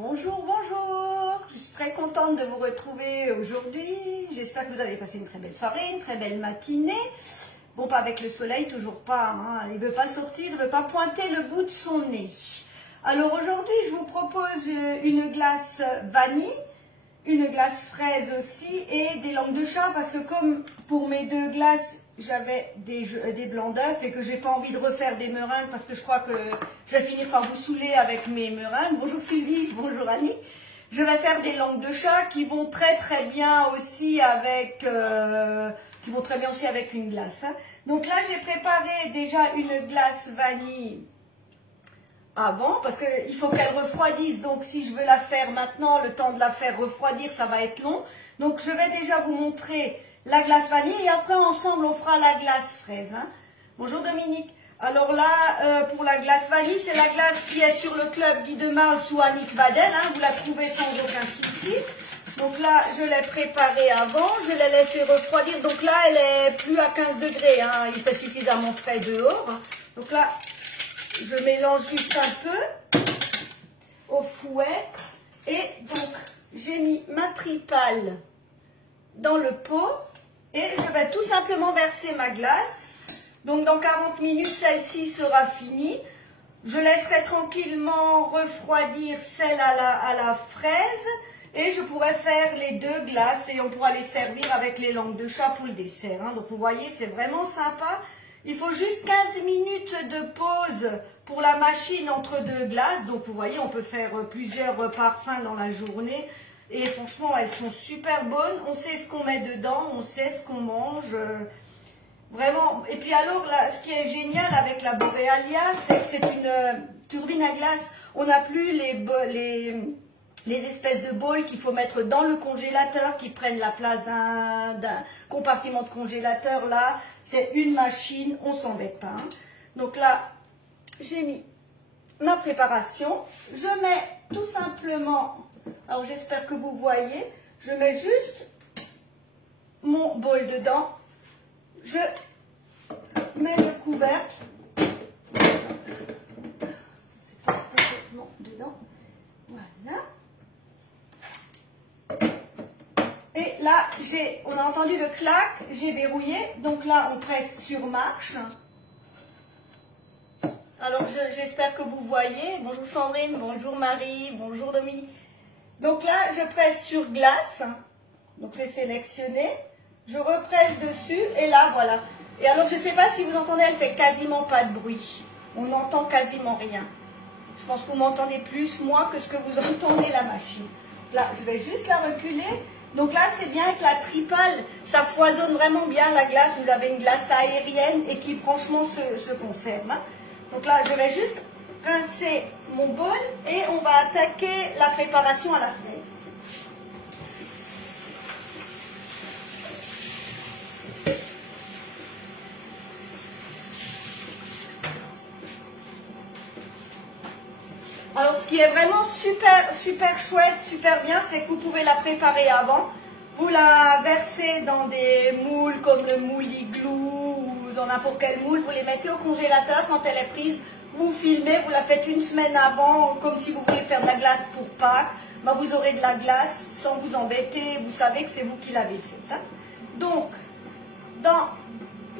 Bonjour, bonjour. Je suis très contente de vous retrouver aujourd'hui. J'espère que vous avez passé une très belle soirée, une très belle matinée. Bon, pas avec le soleil, toujours pas. Hein. Il ne veut pas sortir, il ne veut pas pointer le bout de son nez. Alors aujourd'hui, je vous propose une glace vanille, une glace fraise aussi et des langues de chat parce que comme pour mes deux glaces, j'avais des blancs d'œufs et que j'ai pas envie de refaire des meringues parce que je crois que je vais finir par vous saouler avec mes meringues. Bonjour Sylvie, bonjour Annie. Je vais faire des langues de chat qui vont très bien aussi avec une glace. Hein. Donc là j'ai préparé déjà une glace vanille avant parce qu'il faut qu'elle refroidisse. Donc si je veux la faire maintenant, le temps de la faire refroidir, ça va être long. Donc je vais déjà vous montrer la glace vanille et après ensemble on fera la glace fraise. Hein. Bonjour Dominique. Alors là, pour la glace vanille, c'est la glace qui est sur le club Guy de Marle sous Annick Vadel. Hein. Vous la trouvez sans aucun souci. Donc là, je l'ai préparée avant, je l'ai laissée refroidir. Donc là, elle est plus à 15 degrés. Hein. Il fait suffisamment frais dehors. Hein. Donc là, je mélange juste un peu au fouet. Et donc, j'ai mis ma tripale dans le pot. Et je vais tout simplement verser ma glace. Donc dans 40 minutes, celle-ci sera finie. Je laisserai tranquillement refroidir celle à la fraise. Et je pourrai faire les deux glaces et on pourra les servir avec les langues de chat pour le dessert. Hein. Donc vous voyez, c'est vraiment sympa. Il faut juste 15 minutes de pause pour la machine entre deux glaces. Donc vous voyez, on peut faire plusieurs parfums dans la journée. Et franchement, elles sont super bonnes. On sait ce qu'on met dedans, on sait ce qu'on mange. Vraiment. Et puis alors, là, ce qui est génial avec la Borealia, c'est que c'est une turbine à glace. On n'a plus les espèces de bols qu'il faut mettre dans le congélateur qui prennent la place d'un compartiment de congélateur. Là, c'est une machine, on ne s'embête pas. Hein. Donc là, j'ai mis ma préparation. Je mets tout simplement... Alors j'espère que vous voyez, je mets juste mon bol dedans, je mets le couvercle, c'est pas complètement dedans, voilà. Et là, on a entendu le clac, j'ai verrouillé, donc là on presse sur marche. Alors j'espère que vous voyez, bonjour Sandrine, bonjour Marie, bonjour Dominique. Donc là, je presse sur glace, donc c'est sélectionné, je represse dessus et là, voilà. Et alors, je ne sais pas si vous entendez, elle fait quasiment pas de bruit. On n'entend quasiment rien. Je pense que vous m'entendez plus, moi, que ce que vous entendez la machine. Là, je vais juste la reculer. Donc là, c'est bien avec la tripale, ça foisonne vraiment bien la glace. Vous avez une glace aérienne et qui, franchement, se conserve. Hein. Donc là, je vais juste rincer mon bol et on va attaquer la préparation à la fraise. Alors ce qui est vraiment super chouette, super bien, c'est que vous pouvez la préparer avant. Vous la versez dans des moules comme le moule igloo ou dans n'importe quel moule, vous les mettez au congélateur quand elle est prise. Vous filmez, vous la faites une semaine avant, comme si vous voulez faire de la glace pour Pâques. Ben, vous aurez de la glace sans vous embêter, vous savez que c'est vous qui l'avez faite. Hein. Donc, dans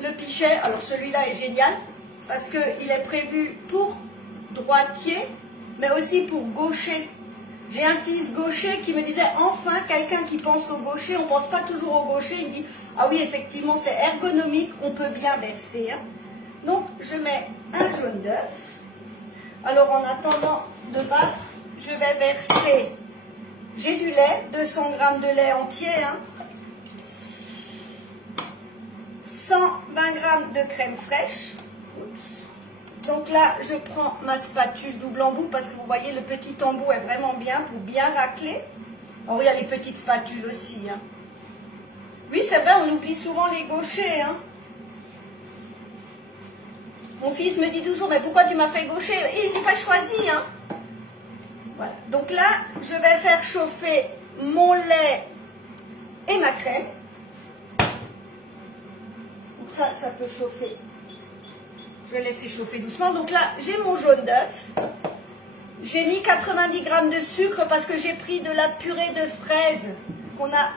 le pichet, alors celui-là est génial, parce qu'il est prévu pour droitier, mais aussi pour gaucher. J'ai un fils gaucher qui me disait, enfin, quelqu'un qui pense au gaucher, on ne pense pas toujours au gaucher, il me dit, ah oui, effectivement, c'est ergonomique, on peut bien verser. Hein. Donc, je mets un jaune d'œuf. Alors, en attendant de battre, je vais verser, j'ai du lait, 200 g de lait entier, hein, 120 g de crème fraîche. Oups. Donc là, je prends ma spatule double embout parce que vous voyez, le petit embout est vraiment bien pour bien racler. Alors, il y a les petites spatules aussi. Hein. Oui, c'est vrai, on oublie souvent les gauchers, hein. Mon fils me dit toujours, mais pourquoi tu m'as fait gaucher? Et je n'ai pas choisi. Hein. Voilà. Donc là, je vais faire chauffer mon lait et ma crème. Donc ça peut chauffer. Je vais laisser chauffer doucement. Donc là, j'ai mon jaune d'œuf. J'ai mis 90 grammes de sucre parce que j'ai pris de la purée de fraises qu'on a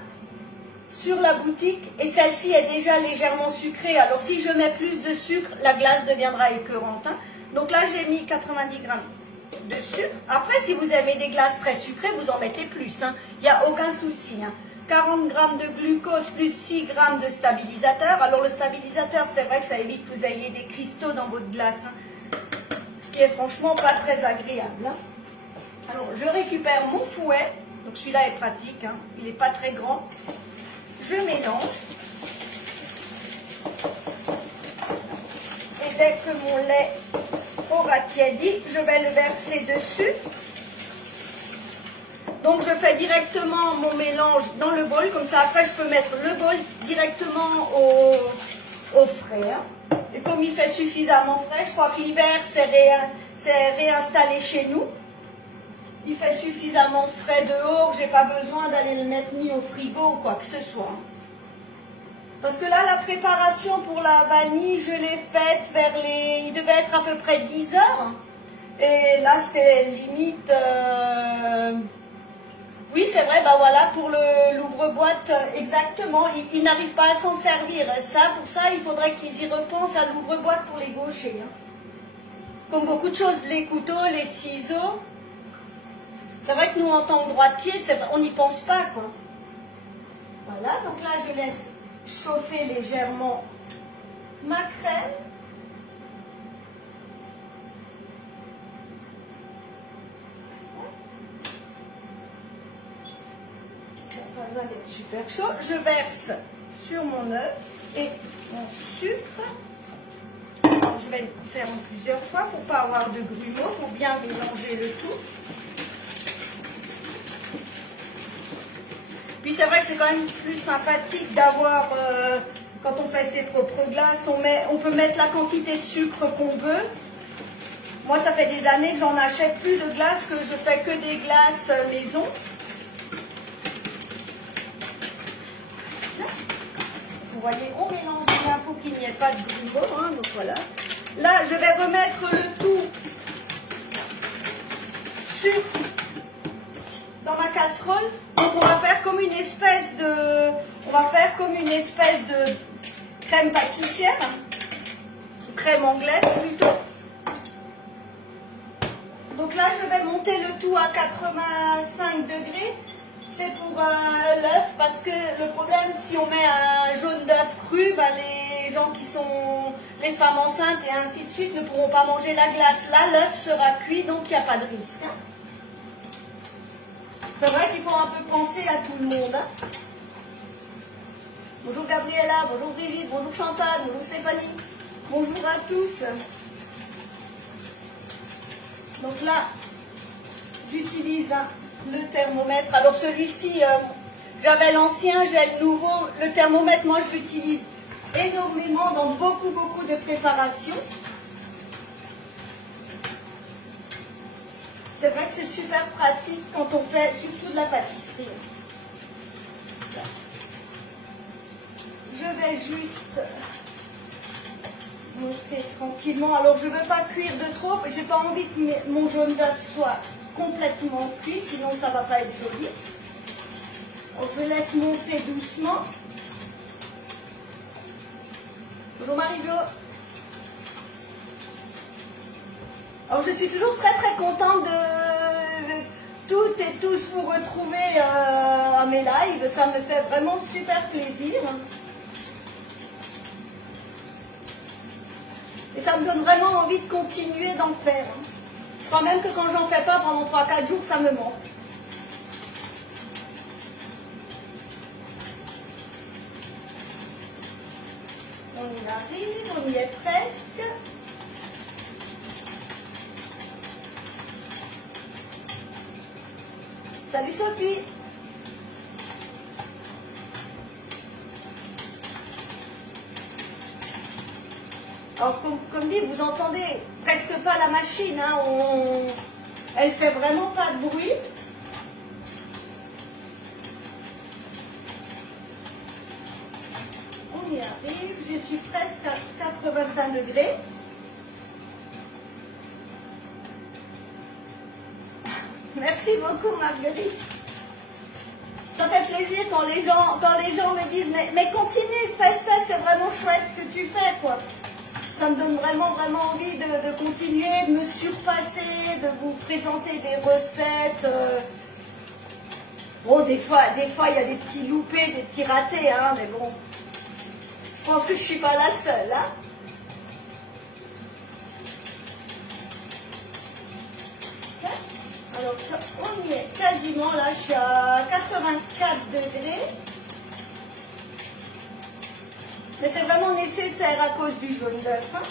sur la boutique et celle-ci est déjà légèrement sucrée. Alors si je mets plus de sucre, la glace deviendra écœurante, hein. Donc là, j'ai mis 90 grammes de sucre. Après, si vous avez des glaces très sucrées, vous en mettez plus, hein. Il n'y a aucun souci, hein. 40 grammes de glucose plus 6 grammes de stabilisateur. Alors le stabilisateur, c'est vrai que ça évite que vous ayez des cristaux dans votre glace, hein. Ce qui est franchement pas très agréable, hein. Alors je récupère mon fouet. Donc celui-là est pratique, hein. Il n'est pas très grand. Je mélange. Et dès que mon lait aura tiédi, je vais le verser dessus. Donc je fais directement mon mélange dans le bol, comme ça après je peux mettre le bol directement au frais, hein. Et comme il fait suffisamment frais, je crois que l'hiver c'est réinstallé chez nous. Il fait suffisamment frais dehors, j'ai pas besoin d'aller le mettre ni au frigo ou quoi que ce soit. Parce que là, la préparation pour la vanille, je l'ai faite vers les... Il devait être à peu près 10 heures. Et là, c'était limite... Oui, c'est vrai, bah voilà, pour l'ouvre-boîte, exactement. Ils n'arrivent pas à s'en servir. Ça, pour ça, il faudrait qu'ils y repensent à l'ouvre-boîte pour les gauchers, hein. Comme beaucoup de choses, les couteaux, les ciseaux... C'est vrai que nous, en tant que droitiers, on n'y pense pas, quoi. Voilà, donc là, je laisse chauffer légèrement ma crème. Pas besoin d'être super chaud. Je verse sur mon œuf et mon sucre. Alors, je vais le faire en plusieurs fois pour ne pas avoir de grumeaux, pour bien mélanger le tout. Puis c'est vrai que c'est quand même plus sympathique d'avoir, quand on fait ses propres glaces, on peut mettre la quantité de sucre qu'on veut. Moi, ça fait des années que j'en achète plus de glace, que je fais que des glaces maison. Vous voyez, on mélange bien pour qu'il n'y ait pas de grumeaux, hein, donc voilà. Là, je vais remettre le tout sur... dans ma casserole. Donc on va faire comme une espèce de crème pâtissière, crème anglaise plutôt. Donc là je vais monter le tout à 85 degrés. C'est pour l'œuf, parce que le problème, si on met un jaune d'œuf cru, bah, les gens qui sont les femmes enceintes et ainsi de suite ne pourront pas manger la glace. Là l'œuf sera cuit, donc il n'y a pas de risque, hein. C'est vrai qu'il faut un peu penser à tout le monde, hein. Bonjour Gabriella, bonjour Brigitte, bonjour Chantal, bonjour Stéphanie. Bonjour à tous. Donc là, j'utilise le thermomètre. Alors celui-ci, j'avais l'ancien, j'ai le nouveau. Le thermomètre, moi je l'utilise énormément dans beaucoup de préparations. C'est vrai que c'est super pratique quand on fait surtout de la pâtisserie. Je vais juste monter tranquillement. Alors je ne veux pas cuire de trop, j'ai pas envie que mon jaune d'œuf soit complètement cuit, sinon ça ne va pas être joli. Donc je laisse monter doucement. Bonjour Marie-Jo. Alors je suis toujours très contente de toutes et tous vous retrouver à mes lives. Ça me fait vraiment super plaisir. Et ça me donne vraiment envie de continuer d'en faire. Je crois même que quand j'en fais pas pendant 3-4 jours, ça me manque. On y arrive, on y est presque. Salut Sophie. Alors comme dit, vous entendez presque pas la machine, hein, elle fait vraiment pas de bruit. On y arrive, je suis presque à 85 degrés. Merci beaucoup Marguerite. Ça fait plaisir quand les gens me disent mais continue, fais ça, c'est vraiment chouette ce que tu fais quoi. Ça me donne vraiment envie de continuer, de me surpasser, de vous présenter des recettes. Bon, des fois il y a des petits loupés, des petits ratés, hein, mais bon, je pense que je ne suis pas la seule. Hein. Alors, on y est quasiment, là, je suis à 84 degrés. Mais c'est vraiment nécessaire à cause du jaune d'œuf. Hein.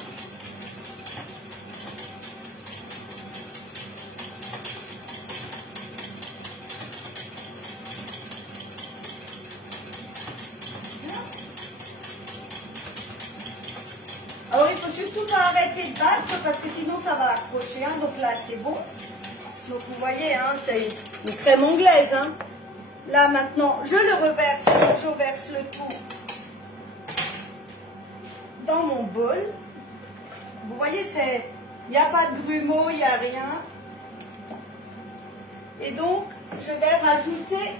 Alors, il ne faut surtout pas arrêter de battre parce que sinon ça va accrocher. Hein. Donc là, c'est bon. Donc vous voyez, hein, c'est une crème anglaise. Hein. Là maintenant, je le reverse, je verse le tout dans mon bol. Vous voyez, il n'y a pas de grumeaux, il n'y a rien. Et donc, je vais rajouter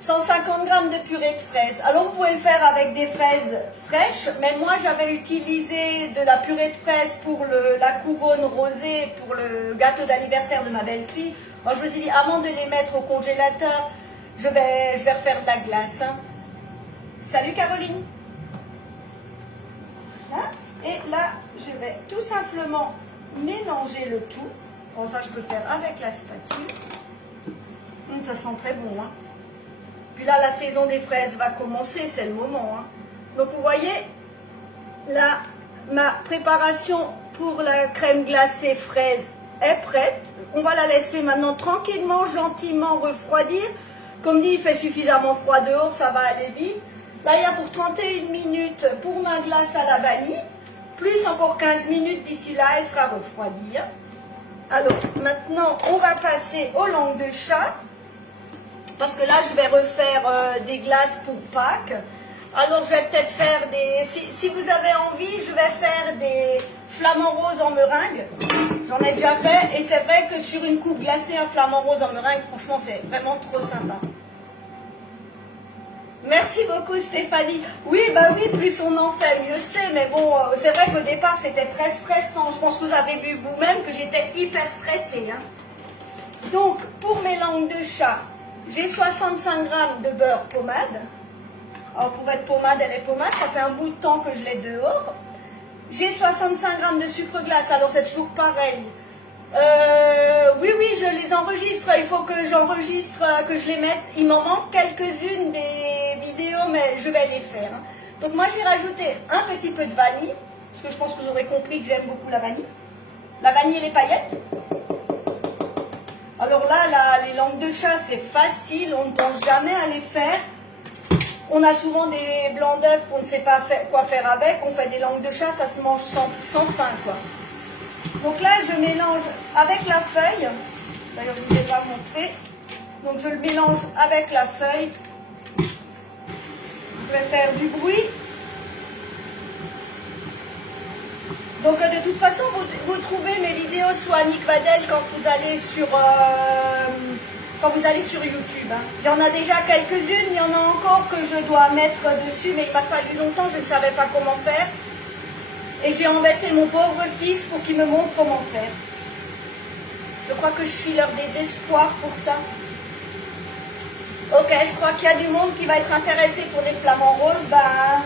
150 g de purée de fraises. Alors vous pouvez le faire avec des fraises fraîches, mais moi j'avais utilisé de la purée de fraises pour la couronne rosée, pour le gâteau d'anniversaire de ma belle-fille. Alors je me suis dit, avant de les mettre au congélateur, je vais refaire de la glace. Hein. Salut Caroline. Voilà. Et là, je vais tout simplement mélanger le tout. Bon, ça je peux faire avec la spatule. Ça sent très bon, hein. Puis là, la saison des fraises va commencer, c'est le moment. Hein. Donc vous voyez, là, ma préparation pour la crème glacée fraise est prête. On va la laisser maintenant tranquillement, gentiment refroidir. Comme dit, il fait suffisamment froid dehors, ça va aller vite. Là, il y a pour 31 minutes pour ma glace à la vanille. Plus encore 15 minutes, d'ici là, elle sera refroidie. Alors, maintenant, on va passer aux langues de chat. Parce que là, je vais refaire des glaces pour Pâques. Alors, je vais peut-être faire des... Si vous avez envie, je vais faire des flamants roses en meringue. J'en ai déjà fait. Et c'est vrai que sur une coupe glacée, un flamant rose en meringue, franchement, c'est vraiment trop sympa. Merci beaucoup, Stéphanie. Oui, bah oui, plus on en fait, mieux c'est. Mais bon, c'est vrai qu'au départ, c'était très stressant. Je pense que vous avez vu vous-même que j'étais hyper stressée. Hein. Donc, pour mes langues de chat... J'ai 65 g de beurre pommade. Alors pour être pommade, elle est pommade. Ça fait un bout de temps que je l'ai dehors. J'ai 65 g de sucre glace. Alors c'est toujours pareil. Oui, je les enregistre. Il faut que j'enregistre, que je les mette. Il m'en manque quelques-unes des vidéos, mais je vais les faire. Donc moi j'ai rajouté un petit peu de vanille. Parce que je pense que vous aurez compris que j'aime beaucoup la vanille. La vanille et les paillettes. Alors là, les langues de chat, c'est facile, on ne pense jamais à les faire. On a souvent des blancs d'œufs qu'on ne sait pas quoi faire avec. On fait des langues de chat, ça se mange sans faim, quoi. Donc là, je mélange avec la feuille. D'ailleurs, je ne vous ai pas montré. Donc je le mélange avec la feuille. Je vais faire du bruit. Donc de toute façon, vous trouvez mes vidéos sur Annick Vadel quand vous allez sur YouTube. Hein. Il y en a déjà quelques-unes, il y en a encore que je dois mettre dessus, mais il m'a fallu longtemps, je ne savais pas comment faire. Et j'ai embêté mon pauvre fils pour qu'il me montre comment faire. Je crois que je suis leur désespoir pour ça. Ok, je crois qu'il y a du monde qui va être intéressé pour des flamants roses. Bah,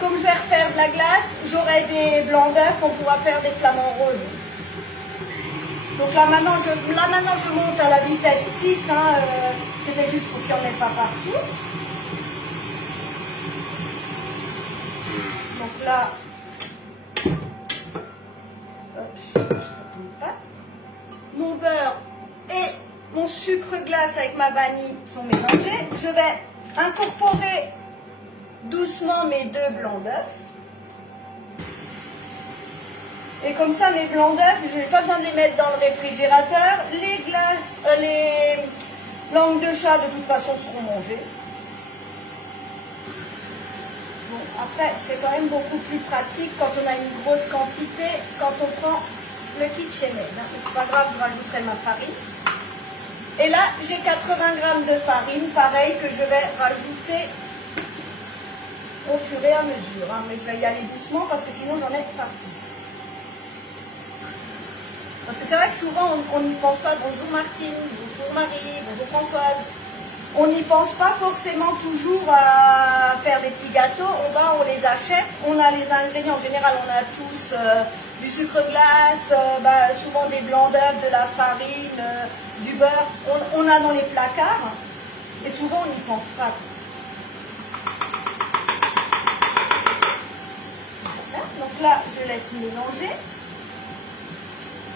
comme je vais refaire de la glace, j'aurai des blancs d'œufs, on pourra faire des flamants roses. Donc là maintenant, je monte à la vitesse 6, hein, c'est juste pour qu'il n'y en ait pas partout. Donc là, hop, ça tombe pas. Mon beurre et mon sucre glace avec ma vanille sont mélangés. Je vais incorporer doucement mes 2 blancs d'œufs. Et comme ça, mes blancs d'œufs, je n'ai pas besoin de les mettre dans le réfrigérateur. Les glaces, les langues de chat, de toute façon, seront mangées. Bon, après, c'est quand même beaucoup plus pratique quand on a une grosse quantité, quand on prend le KitchenAid. Hein. C'est pas grave, je rajouterai ma farine. Et là, j'ai 80 grammes de farine, pareil, que je vais rajouter au fur et à mesure. Hein. Mais je vais y aller doucement parce que sinon j'en ai partout. Parce que c'est vrai que souvent on n'y pense pas. Bonjour Martine, bonjour Marie, bonjour Françoise. On n'y pense pas forcément toujours à faire des petits gâteaux. On les achète, on a les ingrédients. En général, on a tous du sucre glace, souvent des blancs d'œufs, de la farine, du beurre. On a dans les placards et souvent on n'y pense pas. Voilà. Donc là, je laisse mélanger.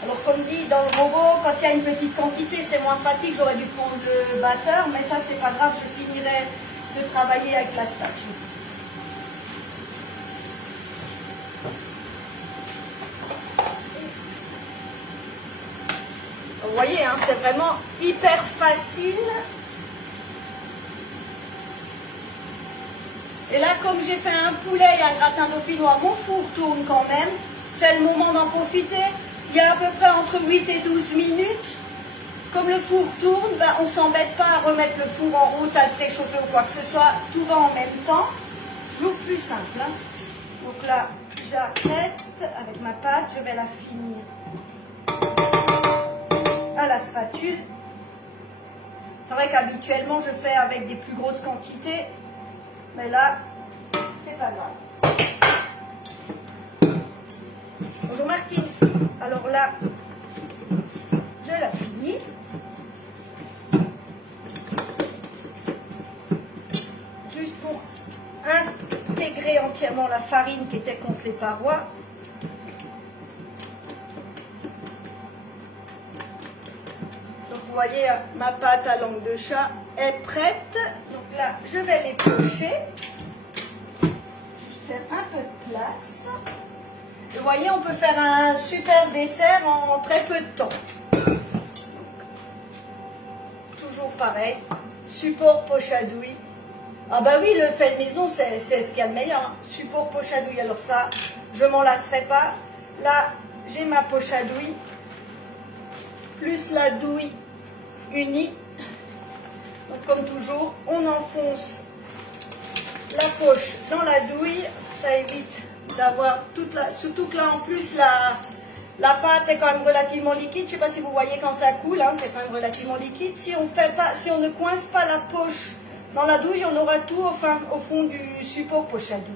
Alors comme dit dans le robot, quand il y a une petite quantité, c'est moins pratique, j'aurais dû prendre le batteur, mais ça c'est pas grave, je finirai de travailler avec la spatule. Vous voyez, hein, c'est vraiment hyper facile. Et là, comme j'ai fait un poulet et un gratin dauphinois, mon four tourne quand même, c'est le moment d'en profiter. Il y a à peu près entre 8 et 12 minutes. Comme le four tourne, on ne s'embête pas à remettre le four en route, à le préchauffer ou quoi que ce soit. Tout va en même temps. Toujours plus simple. Hein. Donc là, j'arrête avec ma pâte. Je vais la finir à la spatule. C'est vrai qu'habituellement, je fais avec des plus grosses quantités. Mais là, c'est pas grave. Bonjour Martine. Alors là, je la finis. Juste pour intégrer entièrement la farine qui était contre les parois. Donc vous voyez, ma pâte à langue de chat est prête. Donc là, je vais les pocher. Juste faire un peu de place. Vous voyez, on peut faire un super dessert en très peu de temps. Donc, toujours pareil, support poche à douille. Ah bah oui, le fait de maison, c'est ce qu'il y a de meilleur. Hein. Support poche à douille, alors ça, je m'en lasserai pas. Là, j'ai ma poche à douille, plus la douille unie. Donc comme toujours, on enfonce la poche dans la douille, ça évite d'avoir toute la... Surtout que là en plus la pâte est quand même relativement liquide. Je ne sais pas si vous voyez quand ça coule, hein, c'est quand même relativement liquide. Si on ne coince pas la poche dans la douille, on aura tout au fond du support poche à douille.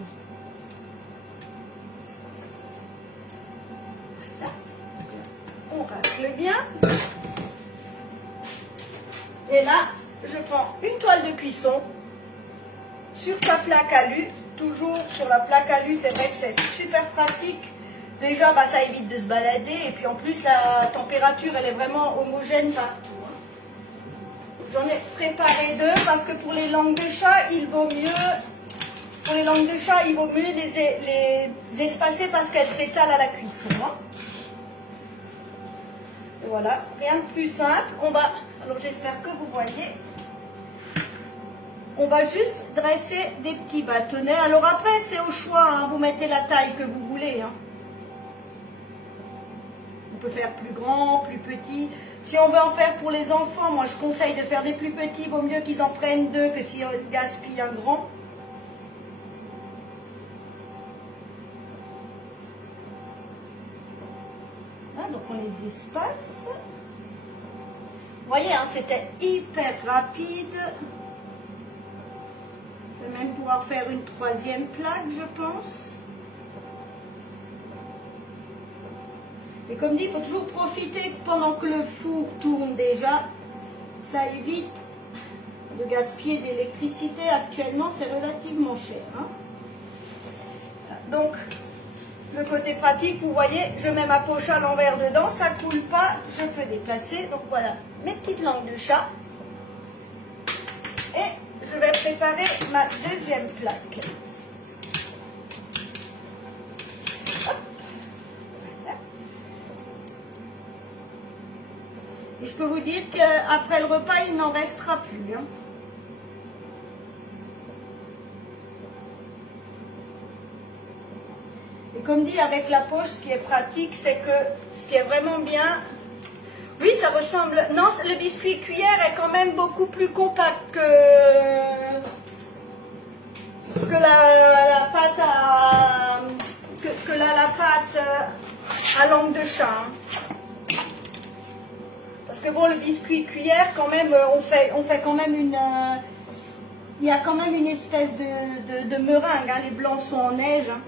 Voilà. On racle bien. Et là, je prends une toile de cuisson sur sa plaque alu. Toujours sur la plaque alu, c'est vrai que c'est super pratique. Déjà, ça évite de se balader. Et puis en plus, la température, elle est vraiment homogène partout. Hein. J'en ai préparé deux parce que pour les langues de chat, il vaut mieux... Pour les langues de chat, il vaut mieux les espacer parce qu'elles s'étalent à la cuisson. Hein. Voilà, rien de plus simple. Alors j'espère que vous voyez... On va juste dresser des petits bâtonnets. Alors après, c'est au choix. Hein. Vous mettez la taille que vous voulez. Hein. On peut faire plus grand, plus petit. Si on veut en faire pour les enfants, moi je conseille de faire des plus petits. Il vaut mieux qu'ils en prennent deux que s'ils gaspillent un grand. Hein, donc on les espace. Vous voyez, hein, c'était hyper rapide. Je vais même pouvoir faire une troisième plaque, je pense. Et comme dit, il faut toujours profiter pendant que le four tourne déjà. Ça évite de gaspiller d'électricité. Actuellement, c'est relativement cher. Hein. Donc, le côté pratique, vous voyez, je mets ma poche à l'envers dedans. Ça ne coule pas, je peux déplacer. Donc voilà, mes petites langues de chat. Et je vais préparer ma deuxième plaque. Hop. Voilà. Et je peux vous dire qu'après le repas, il n'en restera plus. Hein. Et comme dit avec la poche, ce qui est pratique, c'est que ce qui est vraiment bien, oui, ça ressemble, non, le biscuit cuillère est quand même beaucoup plus compact que la pâte à la pâte à langue de chat. Hein. Parce que bon, le biscuit cuillère, quand même, on fait quand même une... il y a quand même une espèce de meringue, hein. Les blancs sont en neige. Hein.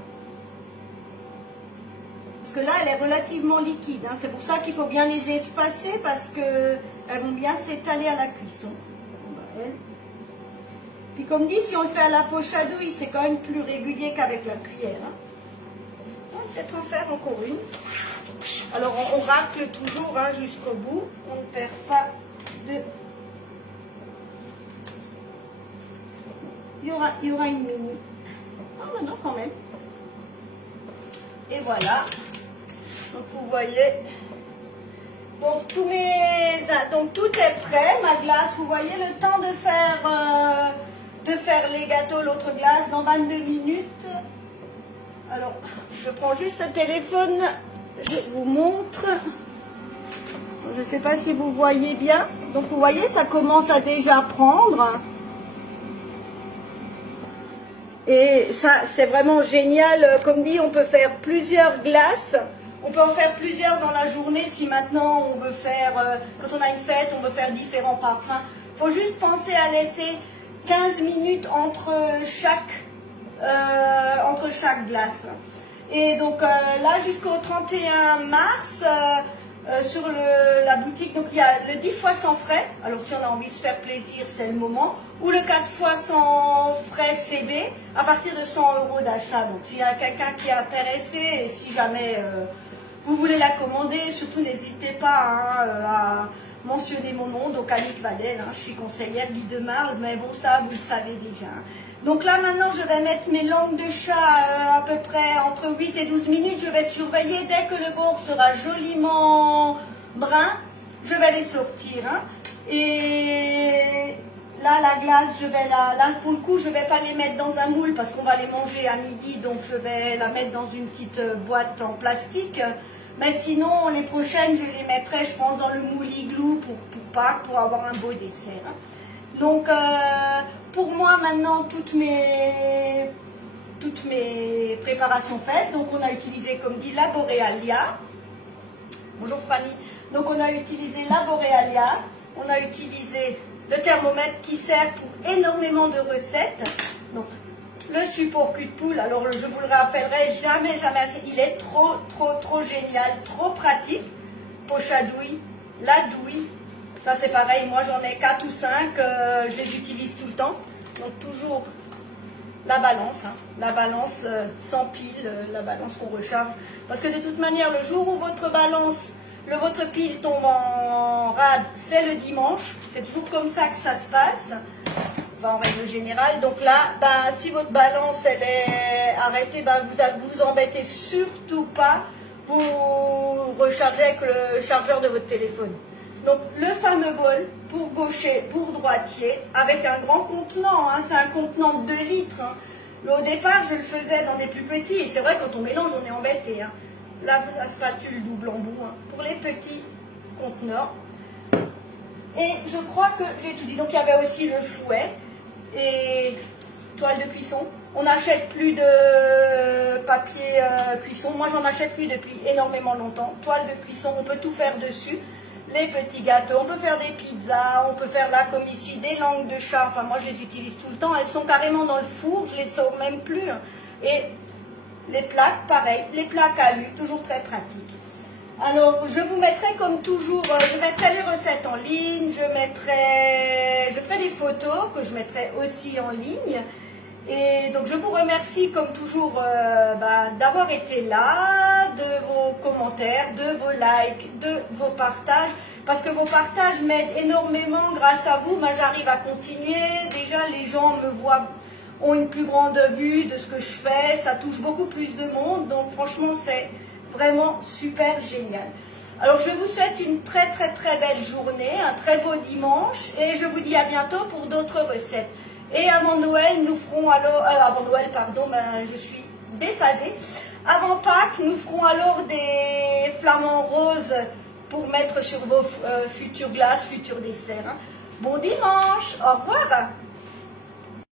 Parce que là, elle est relativement liquide. Hein. C'est pour ça qu'il faut bien les espacer parce qu'elles vont bien s'étaler à la cuisson. Puis comme dit, si on le fait à la poche à douille, c'est quand même plus régulier qu'avec la cuillère. Hein. On va peut-être en faire encore une. Alors on racle toujours hein, jusqu'au bout. On ne perd pas de... Il y aura une mini. Ah oh, non, quand même. Et voilà. Donc vous voyez. Donc tout est prêt, ma glace. Vous voyez le temps de faire les gâteaux, l'autre glace, dans 22 minutes. Alors, je prends juste le téléphone. Je vous montre. Je ne sais pas si vous voyez bien. Donc vous voyez, ça commence à déjà prendre. Et ça, c'est vraiment génial. Comme dit, on peut faire plusieurs glaces. On peut en faire plusieurs dans la journée si maintenant on veut faire, quand on a une fête, on veut faire différents parfums. Il faut juste penser à laisser 15 minutes entre chaque glace. Et donc là, jusqu'au 31 mars, sur la boutique, donc il y a le 10 fois sans frais. Alors si on a envie de se faire plaisir, c'est le moment. Ou le 4 fois sans frais CB, à partir de 100 € d'achat. Donc s'il y a quelqu'un qui est intéressé, et si jamais vous voulez la commander, surtout n'hésitez pas hein, à mentionner mon nom, donc Annick Vadel, hein, je suis conseillère guide de Marle, mais bon ça vous le savez déjà. Donc là maintenant je vais mettre mes langues de chat à peu près entre 8 et 12 minutes, je vais surveiller, dès que le bord sera joliment brun, je vais les sortir. Hein. Et là la glace, là pour le coup je ne vais pas les mettre dans un moule parce qu'on va les manger à midi, donc je vais la mettre dans une petite boîte en plastique. Mais sinon, les prochaines, je les mettrai, je pense, dans le moule igloo pour Pâques, pour avoir un beau dessert. Hein. Donc, pour moi, maintenant, toutes mes préparations faites. Donc, on a utilisé, comme dit, la Borealia. Bonjour Fanny. Donc, on a utilisé la Borealia. On a utilisé le thermomètre qui sert pour énormément de recettes. Donc, le support cul de poule, alors je vous le rappellerai jamais assez, il est trop génial, trop pratique. Poche à douille, la douille, ça c'est pareil, moi j'en ai 4 ou 5, je les utilise tout le temps. Donc toujours la balance, hein, la balance sans pile, la balance qu'on recharge. Parce que de toute manière, le jour où votre pile tombe en rade, c'est le dimanche, c'est toujours comme ça que ça se passe. En règle générale, donc là, si votre balance elle est arrêtée, vous embêtez surtout pas, vous rechargez avec le chargeur de votre téléphone. Donc le fameux bol pour gaucher, pour droitier, avec un grand contenant, hein, c'est un contenant de 2 litres. Hein. Mais au départ, je le faisais dans des plus petits, et c'est vrai quand on mélange, on est embêté. Hein. La spatule double embout hein, pour les petits conteneurs. Et je crois que j'ai tout dit. Donc il y avait aussi le fouet. Et toile de cuisson. On n'achète plus de papier cuisson. Moi, j'en achète plus depuis énormément longtemps. Toile de cuisson, on peut tout faire dessus. Les petits gâteaux, on peut faire des pizzas, on peut faire là comme ici des langues de chat. Enfin, moi, je les utilise tout le temps. Elles sont carrément dans le four, je les sors même plus. Et les plaques, pareil. Les plaques à alu, toujours très pratiques. Alors, je vous mettrai comme toujours, je mettrai les recettes en ligne, je ferai des photos que je mettrai aussi en ligne. Et donc, je vous remercie comme toujours d'avoir été là, de vos commentaires, de vos likes, de vos partages. Parce que vos partages m'aident énormément. Grâce à vous, j'arrive à continuer. Déjà, les gens me voient, ont une plus grande vue de ce que je fais. Ça touche beaucoup plus de monde. Donc, franchement, c'est vraiment super génial. Alors je vous souhaite une très belle journée, un très beau dimanche et je vous dis à bientôt pour d'autres recettes. Et avant Noël, nous ferons avant Noël, pardon, je suis déphasé. Avant Pâques, nous ferons alors des flamants roses pour mettre sur vos futures glaces, futurs desserts. Hein. Bon dimanche, au revoir.